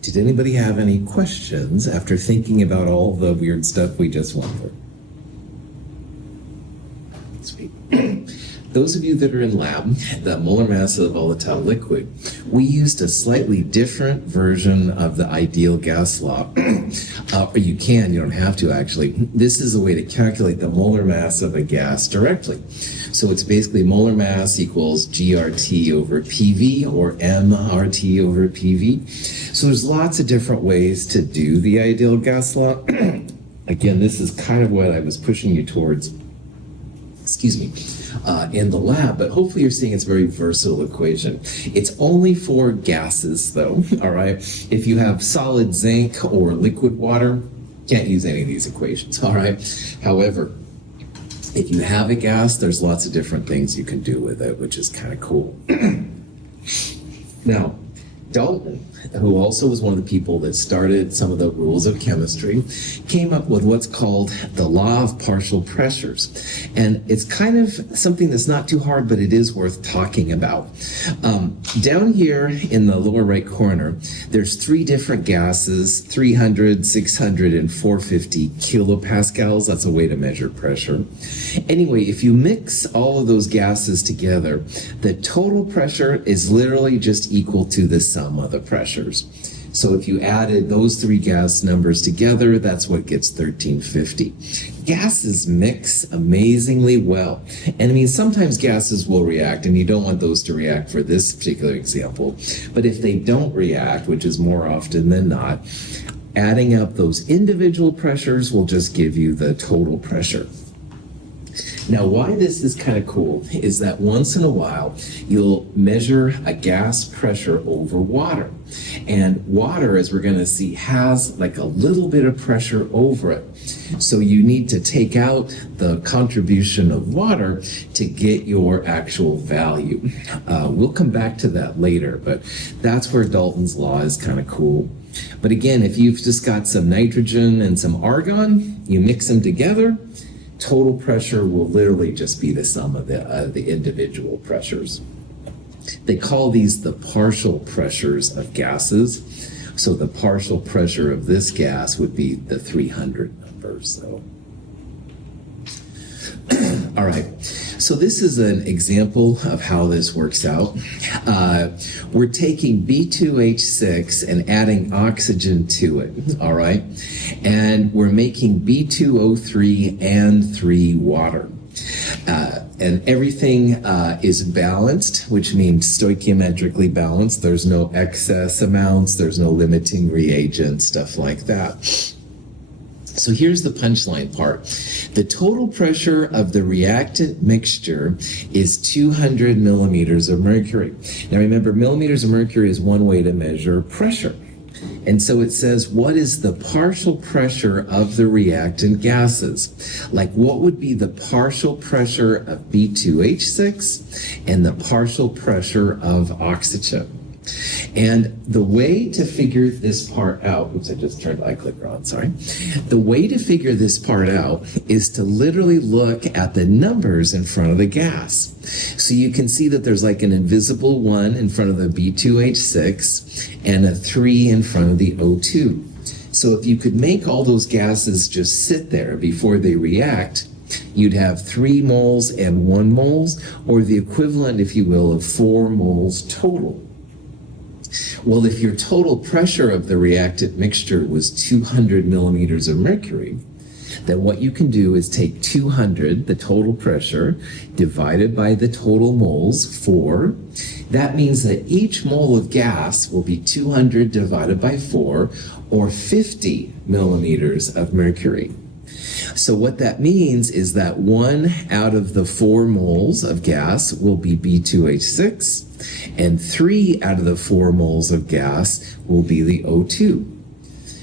Did anybody have any questions after thinking about all the weird stuff we just went through? Sweet. Those of you that are in lab, the molar mass of a volatile liquid, we used a slightly different version of the ideal gas law. Or you don't have to actually. This is a way to calculate the molar mass of a gas directly. So it's basically molar mass equals GRT over PV or MRT over PV. So there's lots of different ways to do the ideal gas law. Again, this is kind of what I was pushing you towards, in the lab, but hopefully you're seeing it's a very versatile equation. It's only for gases though, all right? If you have solid zinc or liquid water, can't use any of these equations, all right? However, if you have a gas, there's lots of different things you can do with it, which is kind of cool. Now, Dalton, who also was one of the people that started some of the rules of chemistry, came up with what's called the law of partial pressures. And it's kind of something that's not too hard, but it is worth talking about. Down here in the lower right corner, there's three different gases, 300, 600, and 450 kilopascals. That's a way to measure pressure. Anyway, if you mix all of those gases together, the total pressure is literally just equal to the sum of the pressures. So if you added those three gas numbers together, that's what gets 1350. Gases mix amazingly well. And I mean, sometimes gases will react, and you don't want those to react for this particular example. But if they don't react, which is more often than not, adding up those individual pressures will just give you the total pressure. Now, why this is kind of cool is that once in a while, you'll measure a gas pressure over water. And water, as we're going to see, has like a little bit of pressure over it. So you need to take out the contribution of water to get your actual value. We'll come back to that later, but that's where Dalton's law is kind of cool. But again, if you've just got some nitrogen and some argon, you mix them together, total pressure will literally just be the sum of the individual pressures. They call these the partial pressures of gases. So the partial pressure of this gas would be the 300 number. So, all right. So this is an example of how this works out. We're taking B2H6 and adding oxygen to it, all right? And we're making B2O3 and 3 water. And everything is balanced, which means stoichiometrically balanced. There's no excess amounts, there's no limiting reagents, stuff like that. So here's the punchline part. The total pressure of the reactant mixture is 200 millimeters of mercury. Now remember, millimeters of mercury is one way to measure pressure. And so it says, what is the partial pressure of the reactant gases? Like, what would be the partial pressure of B2H6 and the partial pressure of oxygen? And the way to figure this part out, oops, I just turned iClicker on, sorry. The way to figure this part out is to literally look at the numbers in front of the gas. So you can see that there's like an invisible 1 in front of the B2H6 and a 3 in front of the O2. So if you could make all those gases just sit there before they react, you'd have 3 moles and 1 moles, or the equivalent, if you will, of 4 moles total. Well, if your total pressure of the reactant mixture was 200 millimeters of mercury, then what you can do is take 200, the total pressure, divided by the total moles, 4. That means that each mole of gas will be 200 divided by 4, or 50 millimeters of mercury. So what that means is that 1 out of the 4 moles of gas will be B2H6, and 3 out of the 4 moles of gas will be the O2.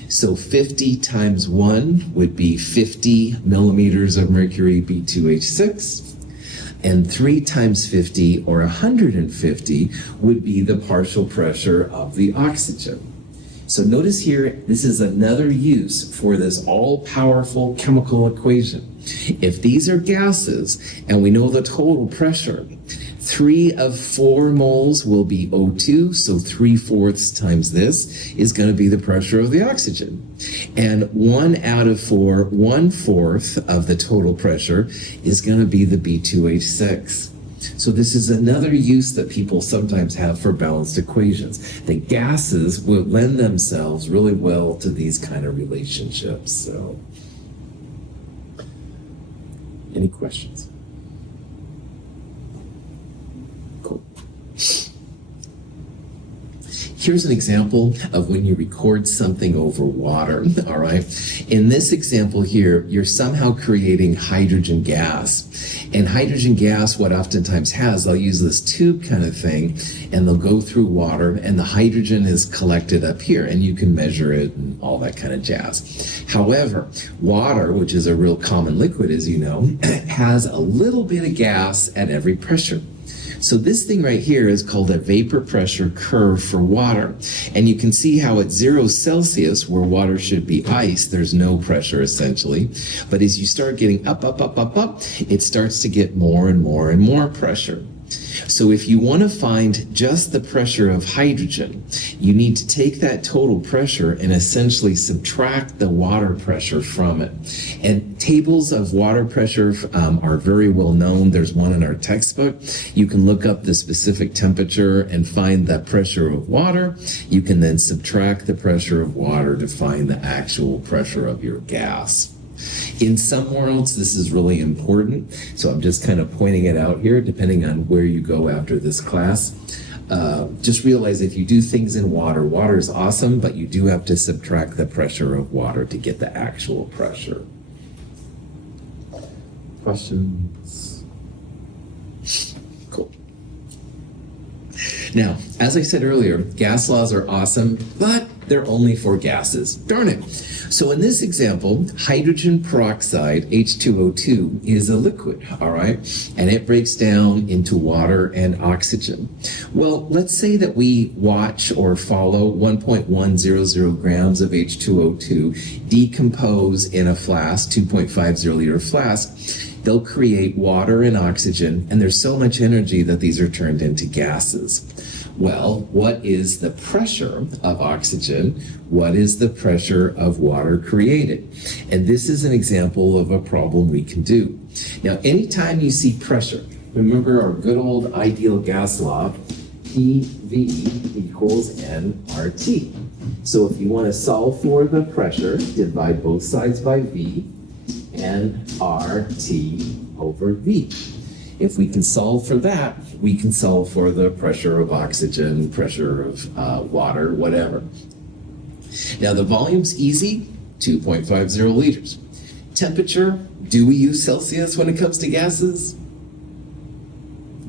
So 50 times 1 would be 50 millimeters of mercury B2H6, and 3 times 50, or 150, would be the partial pressure of the oxygen. So notice here, this is another use for this all-powerful chemical equation. If these are gases, and we know the total pressure, 3 of 4 moles will be O2, so 3/4 times this is going to be the pressure of the oxygen. And 1 out of 4, 1/4 of the total pressure is going to be the B2H6. So this is another use that people sometimes have for balanced equations. The gases will lend themselves really well to these kind of relationships. So, any questions? Cool. Here's an example of when you record something over water, all right? In this example here, you're somehow creating hydrogen gas. And hydrogen gas, what oftentimes has, they'll use this tube kind of thing, and they'll go through water, and the hydrogen is collected up here, and you can measure it and all that kind of jazz. However, water, which is a real common liquid, as you know, has a little bit of gas at every pressure. So this thing right here is called a vapor pressure curve for water. And you can see how at 0 Celsius, where water should be ice, there's no pressure essentially. But as you start getting up, it starts to get more and more and more pressure. So if you want to find just the pressure of hydrogen, you need to take that total pressure and essentially subtract the water pressure from it. And tables of water pressure are very well known. There's one in our textbook. You can look up the specific temperature and find the pressure of water. You can then subtract the pressure of water to find the actual pressure of your gas. In some worlds, this is really important, so I'm just kind of pointing it out here, depending on where you go after this class. Just realize if you do things in water, water is awesome, but you do have to subtract the pressure of water to get the actual pressure. Questions? Cool. Now, as I said earlier, gas laws are awesome, but they're only for gases. Darn it. So in this example, hydrogen peroxide, H2O2, is a liquid, all right? And it breaks down into water and oxygen. Well, let's say that we watch or follow 1.100 grams of H2O2 decompose in a flask, 2.50 liter flask. They'll create water and oxygen, and there's so much energy that these are turned into gases. Well, what is the pressure of oxygen? What is the pressure of water created? And this is an example of a problem we can do. Now, anytime you see pressure, remember our good old ideal gas law, PV equals nRT. So if you want to solve for the pressure, divide both sides by V, nRT over V. If we can solve for that, we can solve for the pressure of oxygen, pressure of water, whatever. Now the volume's easy, 2.50 liters. Temperature, do we use Celsius when it comes to gases?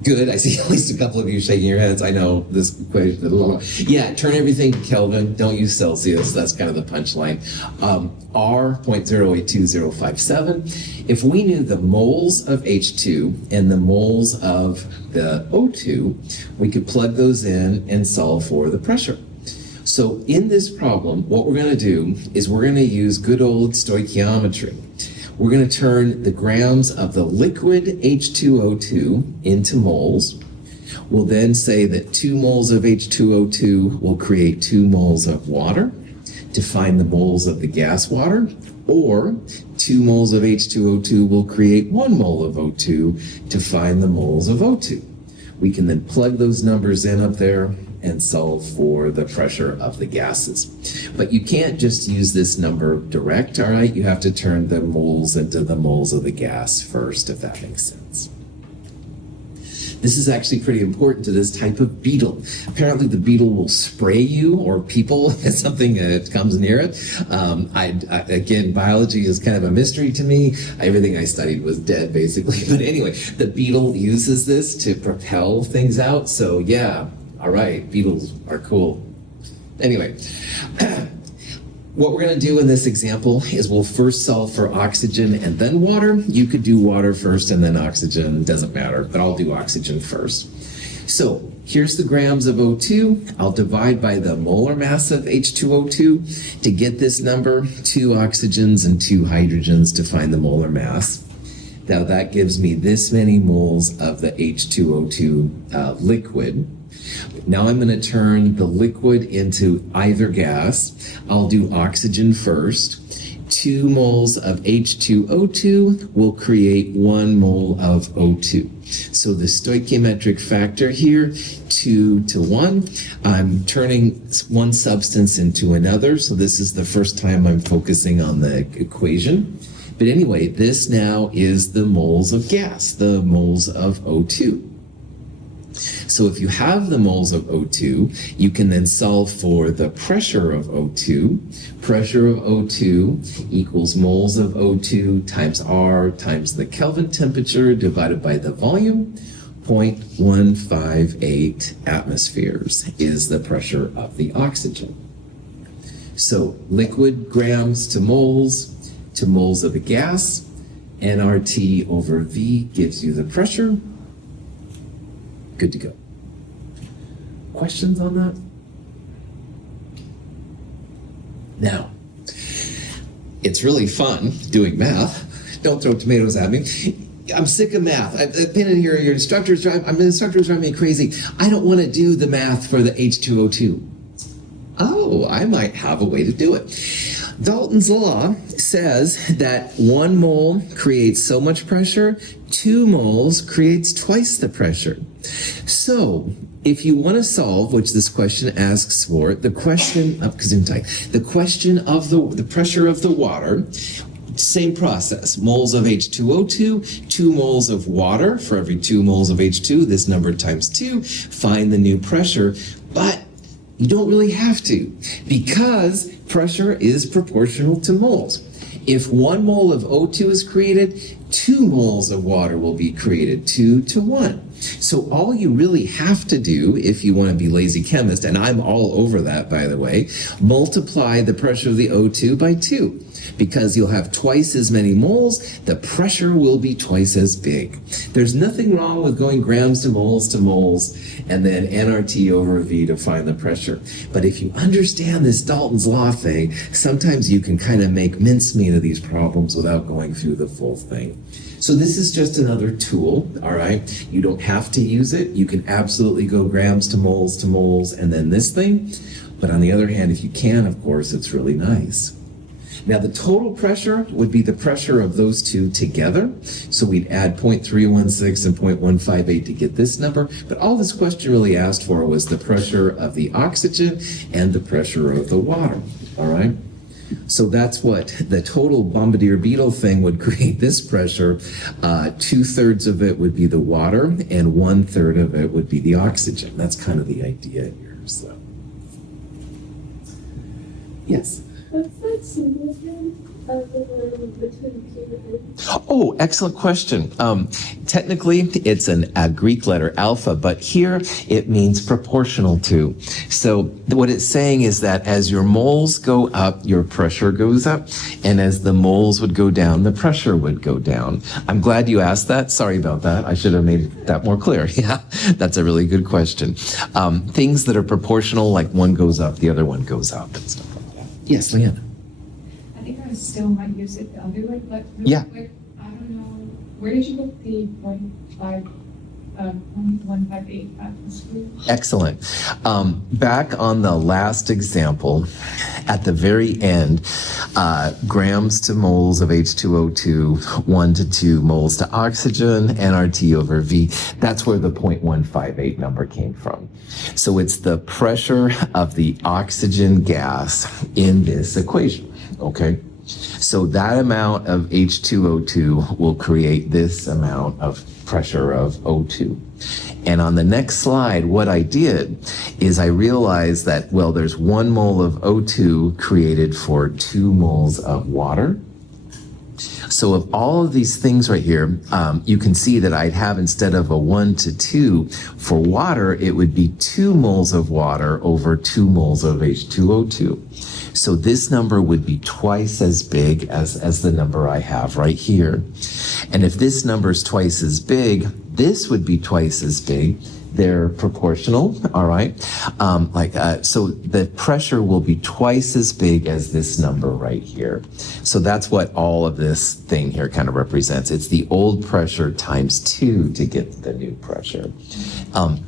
Good, I see at least a couple of you shaking your heads. I know this equation. Yeah, turn everything to Kelvin, don't use Celsius. That's kind of the punchline. R 0.082057. If we knew the moles of H2 and the moles of the O2, we could plug those in and solve for the pressure. So in this problem, what we're going to do is we're going to use good old stoichiometry. We're going to turn the grams of the liquid H2O2 into moles. We'll then say that 2 moles of H2O2 will create 2 moles of water to find the moles of the gas water, or 2 moles of H2O2 will create 1 mole of O2 to find the moles of O2. We can then plug those numbers in up there and solve for the pressure of the gases. But you can't just use this number direct, all right? You have to turn the moles into the moles of the gas first, if that makes sense. This is actually pretty important to this type of beetle. Apparently the beetle will spray you or people if something comes near it. Again, biology is kind of a mystery to me. Everything I studied was dead, basically. But anyway, the beetle uses this to propel things out. So yeah, all right, beetles are cool. Anyway, what we're going to do in this example is we'll first solve for oxygen and then water. You could do water first and then oxygen, doesn't matter, but I'll do oxygen first. So here's the grams of O2. I'll divide by the molar mass of H2O2 to get this number, 2 oxygens and 2 hydrogens to find the molar mass. Now that gives me this many moles of the H2O2 liquid. Now I'm going to turn the liquid into either gas. I'll do oxygen first. 2 moles of H2O2 will create 1 mole of O2. So the stoichiometric factor here, 2 to 1. I'm turning one substance into another. So this is the first time I'm focusing on the equation. But anyway, this now is the moles of gas, the moles of O2. So if you have the moles of O2, you can then solve for the pressure of O2. Pressure of O2 equals moles of O2 times R times the Kelvin temperature divided by the volume. 0.158 atmospheres is the pressure of the oxygen. So liquid grams to moles of the gas. nRT over V gives you the pressure. Good to go. Questions on that? Now, it's really fun doing math. Don't throw tomatoes at me. I'm sick of math. I've been in here, your instructor's driving me crazy. I don't want to do the math for the H2O2. Oh, I might have a way to do it. Dalton's law says that 1 mole creates so much pressure, 2 moles creates twice the pressure. So if you want to solve, which this question asks for, the question of the pressure of the water, same process, moles of H2O2, 2 moles of water. For every 2 moles of H2, this number times 2, find the new pressure. But you don't really have to, because pressure is proportional to moles. If 1 mole of O2 is created, 2 moles of water will be created, 2 to 1. So all you really have to do, if you want to be lazy chemist, and I'm all over that, by the way, multiply the pressure of the O2 by 2. Because you'll have twice as many moles, the pressure will be twice as big. There's nothing wrong with going grams to moles, and then nRT over V to find the pressure. But if you understand this Dalton's law thing, sometimes you can kind of make mincemeat of these problems without going through the full thing. So this is just another tool, all right? You don't have to use it. You can absolutely go grams to moles, and then this thing. But on the other hand, if you can, of course, it's really nice. Now the total pressure would be the pressure of those two together. So we'd add 0.316 and 0.158 to get this number. But all this question really asked for was the pressure of the oxygen and the pressure of the water, all right? So that's what the total bombardier beetle thing would create this pressure. 2/3 of it would be the water and 1/3 of it would be the oxygen. That's kind of the idea here. So, yes. What's that symbol again? Between P and Oh, excellent question. Technically, it's a Greek letter alpha, but here it means proportional to. So what it's saying is that as your moles go up, your pressure goes up, and as the moles would go down, the pressure would go down. I'm glad you asked that. Sorry about that. I should have made that more clear. Yeah, that's a really good question. Things that are proportional, like one goes up, the other one goes up, and stuff like that. Yes, Leanna. I think I still might use it the other way, but really Yeah. quick, I don't know, where did you get the 0.158 atmosphere? Excellent. Back on the last example, at the very end, grams to moles of H2O2, 1 to 2 moles to oxygen, nRT over V. That's where the 0.158 number came from. So it's the pressure of the oxygen gas in this equation, okay? So that amount of H2O2 will create this amount of pressure of O2. And on the next slide, what I did is I realized that, well, there's 1 mole of O2 created for 2 moles of water. So of all of these things right here, you can see that I'd have, instead of a 1 to 2 for water, it would be 2 moles of water over 2 moles of H2O2. So this number would be twice as big as the number I have right here. And if this number is twice as big, this would be twice as big, They're proportional, all right? So the pressure will be twice as big as this number right here. So that's what all of this thing here kind of represents. It's the old pressure times 2 to get the new pressure.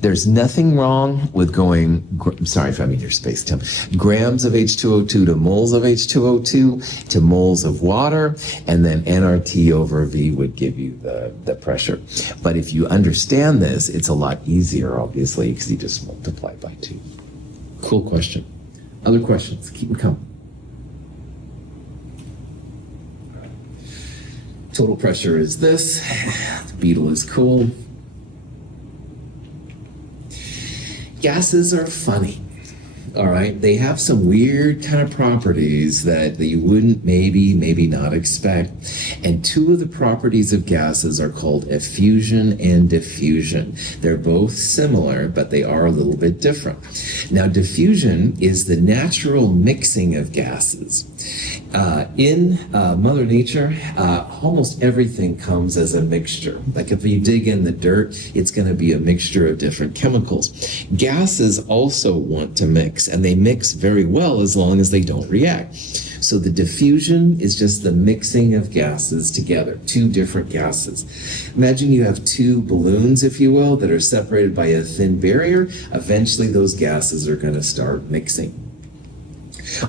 There's nothing wrong with going, sorry if I'm in your space, Tim, grams of H2O2 to moles of H2O2 to moles of water, and then nRT over V would give you the pressure. But if you understand this, it's a lot easier, obviously, because you just multiply by 2. Cool question. Other questions? Keep them coming. Total pressure is this. The beetle is cool. Gases are funny. All right, they have some weird kind of properties that you wouldn't maybe not expect. And 2 of the properties of gases are called effusion and diffusion. They're both similar, but they are a little bit different. Now, diffusion is the natural mixing of gases. In Mother Nature, almost everything comes as a mixture. Like if you dig in the dirt, it's going to be a mixture of different chemicals. Gases also want to mix, and they mix very well as long as they don't react. So the diffusion is just the mixing of gases together, 2 different gases. Imagine you have 2 balloons, if you will, that are separated by a thin barrier. Eventually those gases are going to start mixing.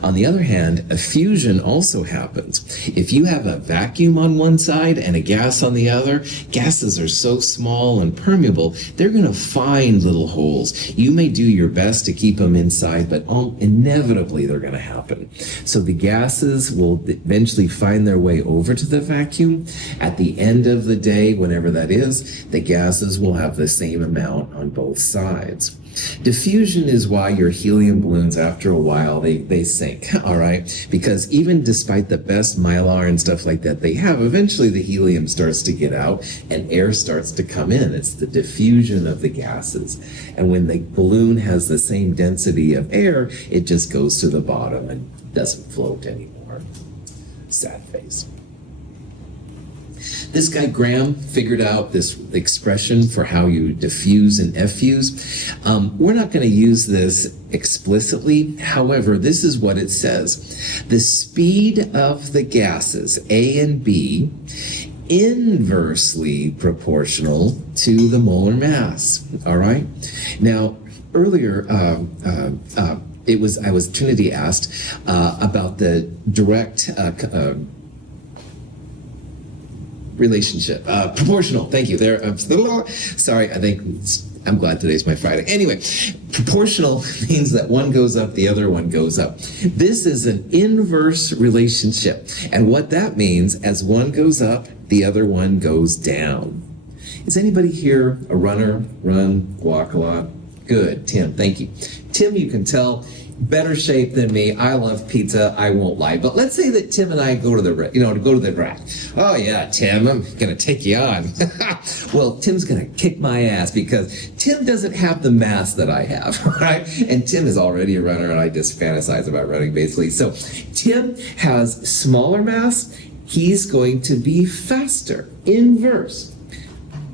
On the other hand, effusion also happens. If you have a vacuum on one side and a gas on the other, gases are so small and permeable, they're going to find little holes. You may do your best to keep them inside, but inevitably they're going to happen. So the gases will eventually find their way over to the vacuum. At the end of the day, whenever that is, the gases will have the same amount on both sides. Diffusion is why your helium balloons, after a while, they sink, all right? Because even despite the best mylar and stuff like that they have, eventually the helium starts to get out and air starts to come in. It's the diffusion of the gases. And when the balloon has the same density of air, it just goes to the bottom and doesn't float anymore. Sad face. This guy Graham figured out this expression for how you diffuse and effuse. We're not going to use this explicitly. However, this is what it says. The speed of the gases, A and B, inversely proportional to the molar mass. All right? Now, earlier, Trinity asked about the direct relationship. Proportional. Thank you. There. Sorry. I'm glad today's my Friday. Anyway, proportional means that one goes up, the other one goes up. This is an inverse relationship. And what that means, as one goes up, the other one goes down. Is anybody here a runner? Run, walk a lot? Good. Tim, thank you. Tim, you can tell, better shape than me. I love pizza. I won't lie. But let's say that Tim and I go to the rack. Oh yeah, Tim, I'm going to take you on. Well, Tim's going to kick my ass because Tim doesn't have the mass that I have, right? And Tim is already a runner and I just fantasize about running basically. So Tim has smaller mass. He's going to be faster, inverse.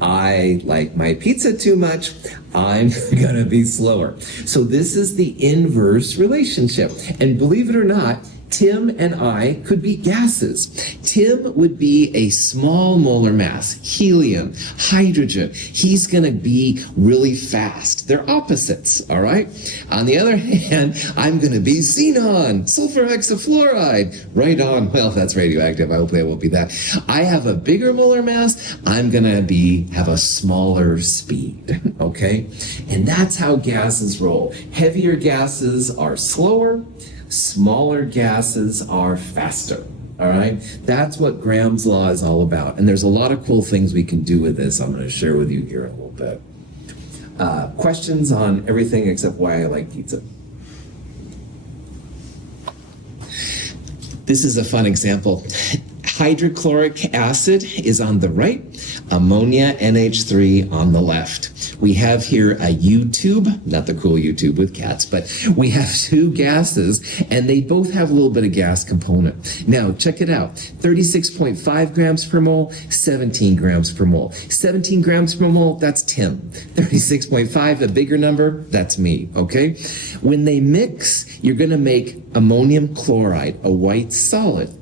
I like my pizza too much, I'm going to be slower. So this is the inverse relationship. And believe it or not, Tim and I could be gases. Tim would be a small molar mass, helium, hydrogen. He's going to be really fast. They're opposites, all right? On the other hand, I'm going to be xenon, sulfur hexafluoride. Right on. Well, that's radioactive. I hope I won't be that. I have a bigger molar mass. I'm going to have a smaller speed, okay? And that's how gases roll. Heavier gases are slower. Smaller gases are faster, all right? That's what Graham's law is all about. And there's a lot of cool things we can do with this I'm going to share with you here in a little bit. Questions on everything except why I like pizza? This is a fun example. Hydrochloric acid is on the right, ammonia, NH3 on the left. We have here a U-tube, not the cool U-tube with cats, but we have two gases, and they both have a little bit of gas component. Now, check it out. 36.5 grams per mole, 17 grams per mole. 17 grams per mole, that's Tim. 36.5, a bigger number, that's me, okay? When they mix, you're going to make ammonium chloride, a white solid.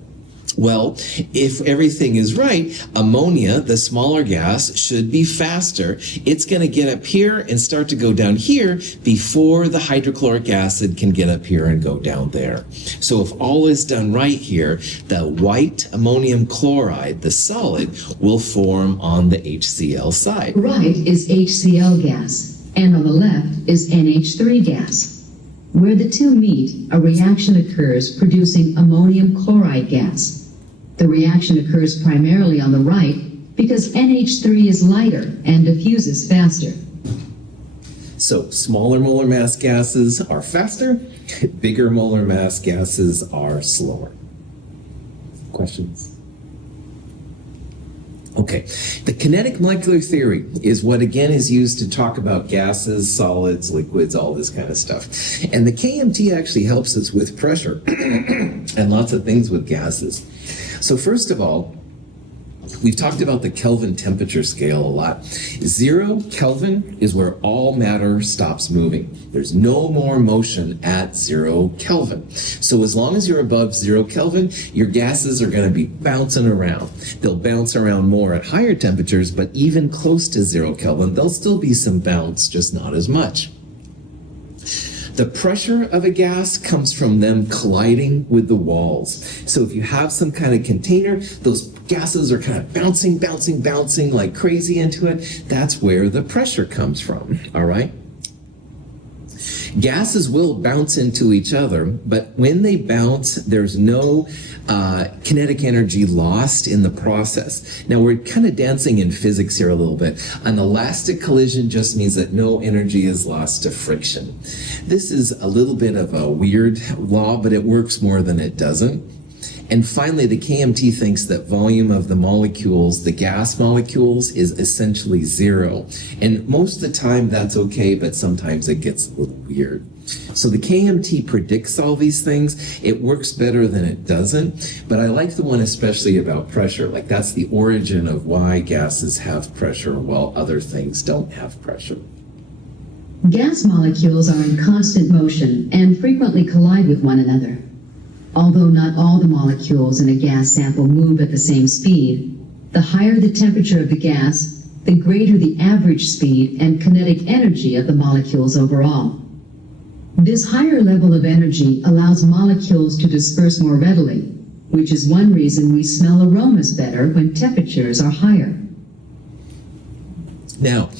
Well, if everything is right, ammonia, the smaller gas, should be faster. It's going to get up here and start to go down here before the hydrochloric acid can get up here and go down there. So if all is done right here, the white ammonium chloride, the solid, will form on the HCl side. Right is HCl gas, and on the left is NH3 gas. Where the two meet, a reaction occurs producing ammonium chloride gas. The reaction occurs primarily on the right because NH3 is lighter and diffuses faster. So smaller molar mass gases are faster, bigger molar mass gases are slower. Questions? Okay, the kinetic molecular theory is what again is used to talk about gases, solids, liquids, all this kind of stuff. And the KMT actually helps us with pressure and lots of things with gases. So first of all, we've talked about the Kelvin temperature scale a lot. 0 Kelvin is where all matter stops moving. There's no more motion at 0 Kelvin. So as long as you're above 0 Kelvin, your gases are going to be bouncing around. They'll bounce around more at higher temperatures, but even close to 0 Kelvin, there'll still be some bounce, just not as much. The pressure of a gas comes from them colliding with the walls. So if you have some kind of container, those gases are kind of bouncing like crazy into it. That's where the pressure comes from, all right? Gases will bounce into each other, but when they bounce, there's no kinetic energy lost in the process. Now, we're kind of dancing in physics here a little bit. An elastic collision just means that no energy is lost to friction. This is a little bit of a weird law, but it works more than it doesn't. And finally, the KMT thinks that volume of the molecules, the gas molecules, is essentially 0. And most of the time that's okay, but sometimes it gets a little weird. So the KMT predicts all these things. It works better than it doesn't, but I like the one especially about pressure. Like that's the origin of why gases have pressure while other things don't have pressure. Gas molecules are in constant motion and frequently collide with one another. Although not all the molecules in a gas sample move at the same speed, the higher the temperature of the gas, the greater the average speed and kinetic energy of the molecules overall. This higher level of energy allows molecules to disperse more readily, which is one reason we smell aromas better when temperatures are higher. Now,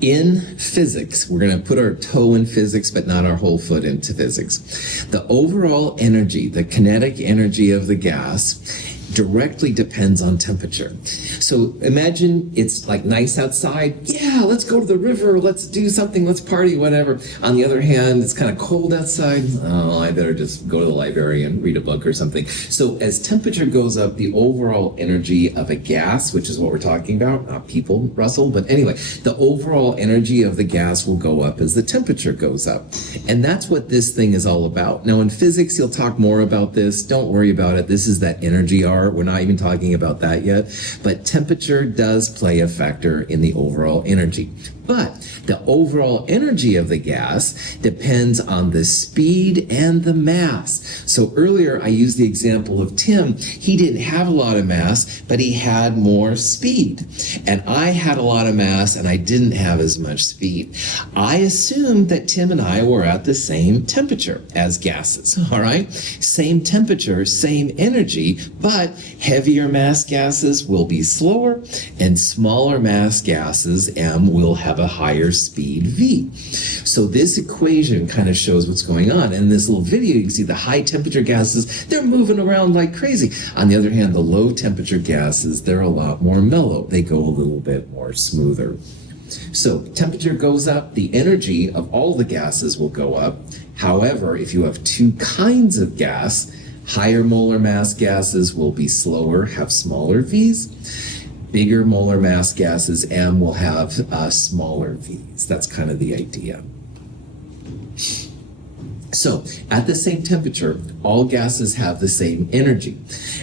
in physics, we're going to put our toe in physics, but not our whole foot into physics. The overall energy, the kinetic energy of the gas, directly depends on temperature. So imagine it's like nice outside. Yeah, let's go to the river. Let's do something. Let's party, whatever. On the other hand, it's kind of cold outside. Oh, I better just go to the library and read a book or something. So as temperature goes up, the overall energy of a gas, which is what we're talking about, not people, Russell, but anyway, the overall energy of the gas will go up as the temperature goes up. And that's what this thing is all about. Now in physics, you'll talk more about this. Don't worry about it. This is that energy R. We're not even talking about that yet, but temperature does play a factor in the overall energy. But the overall energy of the gas depends on the speed and the mass. So earlier I used the example of Tim. He didn't have a lot of mass, but he had more speed. And I had a lot of mass and I didn't have as much speed. I assumed that Tim and I were at the same temperature as gases, all right? Same temperature, same energy, but heavier mass gases will be slower and smaller mass gases, M, will have a higher speed V. So this equation kind of shows what's going on. In this little video, you can see the high temperature gases, they're moving around like crazy. On the other hand, the low temperature gases, they're a lot more mellow. They go a little bit more smoother. So temperature goes up, the energy of all the gases will go up. However, if you have two kinds of gas, higher molar mass gases will be slower, have smaller V's. bigger molar mass gases, M will have smaller V's. That's kind of the idea. So at the same temperature, all gases have the same energy.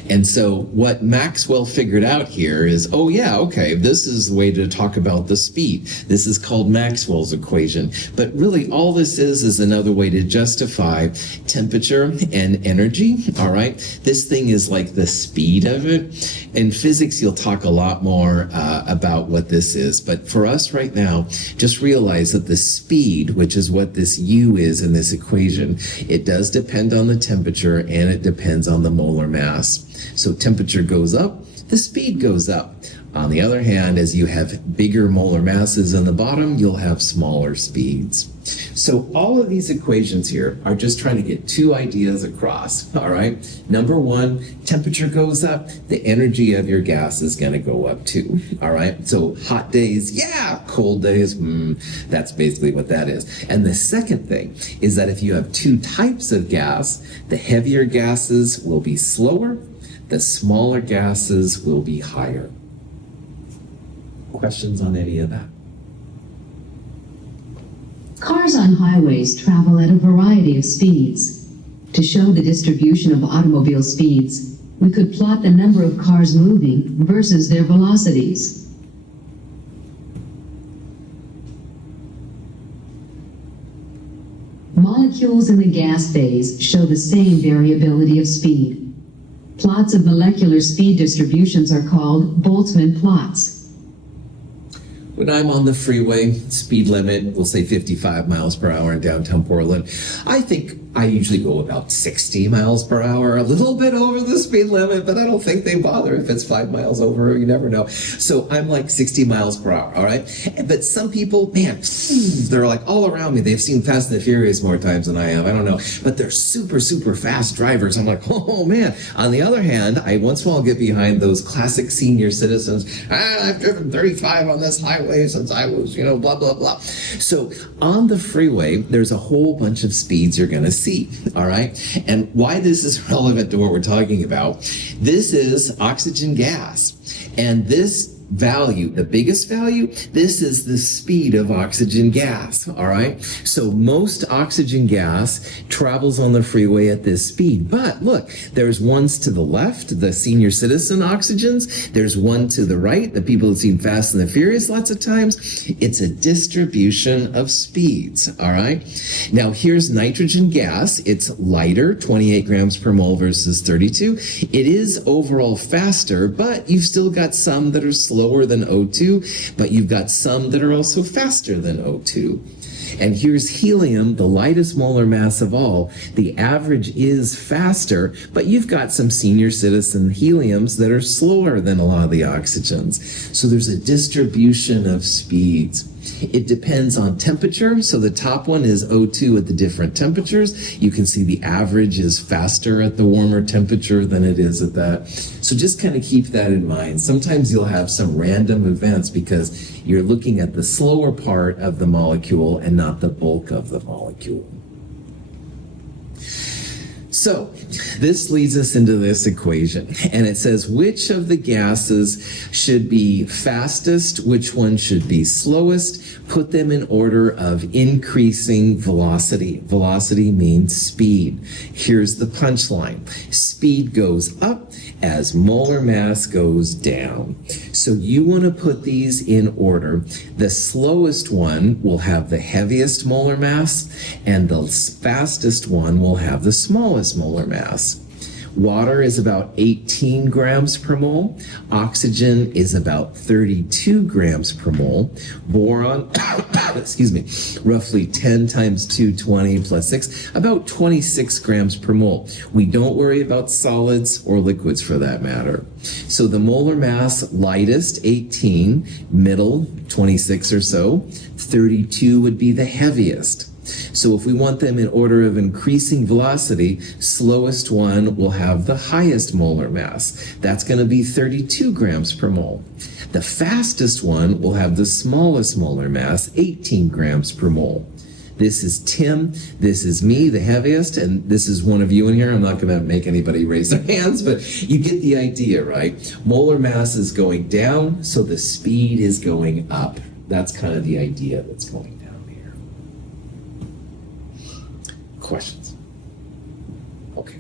And so what Maxwell figured out here is, oh yeah, okay, this is the way to talk about the speed. This is called Maxwell's equation. But really all this is another way to justify temperature and energy, all right? This thing is like the speed of it. In physics, you'll talk a lot more about what this is. But for us right now, just realize that the speed, which is what this U is in this equation, it does depend on the temperature and it depends on the molar mass. So temperature goes up, the speed goes up. On the other hand, as you have bigger molar masses in the bottom, you'll have smaller speeds. So all of these equations here are just trying to get two ideas across, all right? Number one, temperature goes up, the energy of your gas is going to go up too, all right? So hot days, yeah, cold days, that's basically what that is. And the second thing is that if you have two types of gas, the heavier gases will be slower, the smaller gases will be higher. Questions on any of that? Cars on highways travel at a variety of speeds. To show the distribution of automobile speeds, we could plot the number of cars moving versus their velocities. Molecules in the gas phase show the same variability of speed. Plots of molecular speed distributions are called Boltzmann plots. When I'm on the freeway, speed limit, we'll say 55 miles per hour in downtown Portland. I think I usually go about 60 miles per hour, a little bit over the speed limit, but I don't think they bother if it's 5 miles over, you never know. So I'm like 60 miles per hour, all right? But some people, man, they're like all around me. They've seen Fast and the Furious more times than I have, I don't know. But they're super, super fast drivers. I'm like, oh man. On the other hand, I once in a while get behind those classic senior citizens. I've driven 35 on this highway since I was, blah, blah, blah. So on the freeway, there's a whole bunch of speeds you're going to see, all right? And why this is relevant to what we're talking about, this is oxygen gas. And this value, the biggest value, this is the speed of oxygen gas, all right? So most oxygen gas travels on the freeway at this speed. But look, there's ones to the left, the senior citizen oxygens. There's one to the right, the people who've seen Fast and the Furious lots of times. It's a distribution of speeds, all right? Now here's nitrogen gas. It's lighter, 28 grams per mole versus 32. It is overall faster, but you've still got some that are slower than O2, but you've got some that are also faster than O2. And here's helium, the lightest molar mass of all. The average is faster, but you've got some senior citizen heliums that are slower than a lot of the oxygens. So there's a distribution of speeds. It depends on temperature. So the top one is O2 at the different temperatures. You can see the average is faster at the warmer temperature than it is at that. So just kind of keep that in mind. Sometimes you'll have some random events because you're looking at the slower part of the molecule and not the bulk of the molecule. So this leads us into this equation, and it says which of the gases should be fastest, which one should be slowest. Put them in order of increasing velocity. Velocity means speed. Here's the punchline. Speed goes up as molar mass goes down. So you want to put these in order. The slowest one will have the heaviest molar mass, and the fastest one will have the smallest molar mass. Water is about 18 grams per mole. Oxygen is about 32 grams per mole. Boron, roughly 10 times 220 plus 6, about 26 grams per mole. We don't worry about solids or liquids for that matter. So the molar mass, lightest, 18, middle, 26 or so, 32 would be the heaviest. So if we want them in order of increasing velocity, slowest one will have the highest molar mass. That's going to be 32 grams per mole. The fastest one will have the smallest molar mass, 18 grams per mole. This is Tim. This is me, the heaviest, and this is one of you in here. I'm not going to make anybody raise their hands, but you get the idea, right? Molar mass is going down, so the speed is going up. That's kind of the idea that's going down here. Questions? Okay.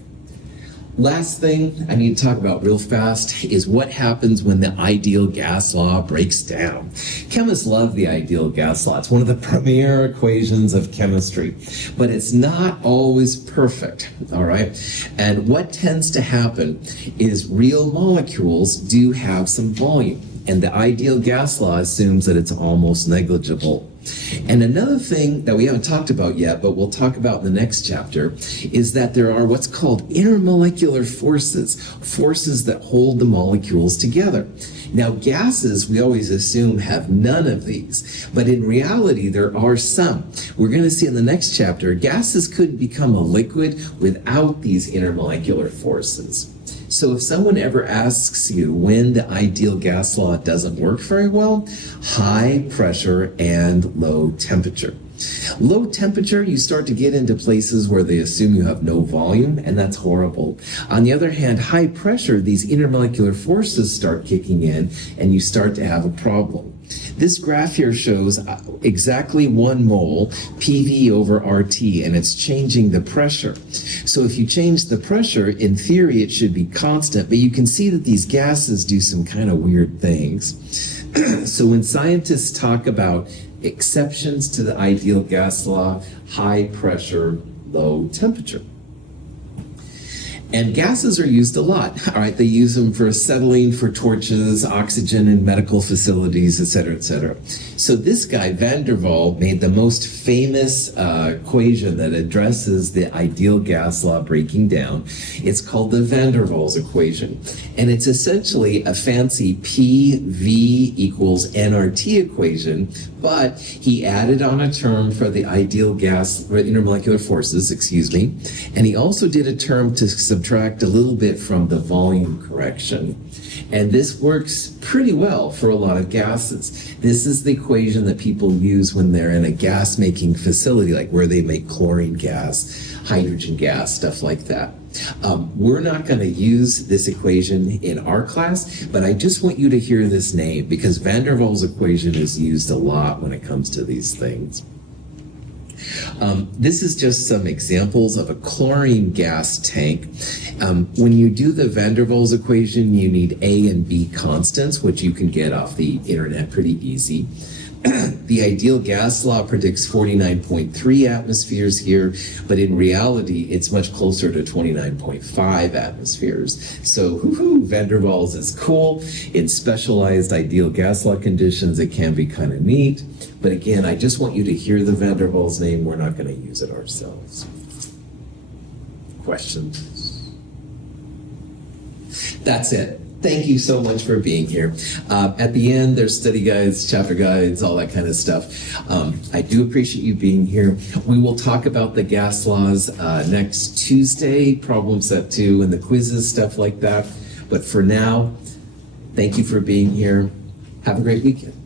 Last thing I need to talk about real fast is what happens when the ideal gas law breaks down. Chemists love the ideal gas law. It's one of the premier equations of chemistry, but it's not always perfect, all right? And what tends to happen is real molecules do have some volume, and the ideal gas law assumes that it's almost negligible. And another thing that we haven't talked about yet, but we'll talk about in the next chapter, is that there are what's called intermolecular forces, forces that hold the molecules together. Now, gases, we always assume, have none of these, but in reality, there are some. We're going to see in the next chapter, gases could become a liquid without these intermolecular forces. So if someone ever asks you when the ideal gas law doesn't work very well, high pressure and low temperature. Low temperature, you start to get into places where they assume you have no volume, and that's horrible. On the other hand, high pressure, these intermolecular forces start kicking in, and you start to have a problem. This graph here shows exactly 1 mole PV over RT, and it's changing the pressure. So if you change the pressure, in theory, it should be constant, but you can see that these gases do some kind of weird things. So when scientists talk about exceptions to the ideal gas law, high pressure, low temperature. And gases are used a lot, all right? They use them for acetylene, for torches, oxygen in medical facilities, et cetera, et cetera. So this guy, van der Waals, made the most famous equation that addresses the ideal gas law breaking down. It's called the van der Waals equation. And it's essentially a fancy PV equals nRT equation, but he added on a term for the ideal gas, or intermolecular forces, and he also did a term to subtract a little bit from the volume correction. And this works pretty well for a lot of gases. This is the equation that people use when they're in a gas-making facility, like where they make chlorine gas, hydrogen gas, stuff like that. We're not going to use this equation in our class, but I just want you to hear this name because van der Waals equation is used a lot when it comes to these things. This is just some examples of a chlorine gas tank. When you do the van der Waals equation, you need A and B constants, which you can get off the internet pretty easy. The ideal gas law predicts 49.3 atmospheres here, but in reality, it's much closer to 29.5 atmospheres. So, van der Waals is cool. In specialized ideal gas law conditions, it can be kind of neat. But again, I just want you to hear the van der Waals name. We're not going to use it ourselves. Questions? That's it. Thank you so much for being here. At the end, there's study guides, chapter guides, all that kind of stuff. I do appreciate you being here. We will talk about the gas laws next Tuesday, problem set 2, and the quizzes, stuff like that. But for now, thank you for being here. Have a great weekend.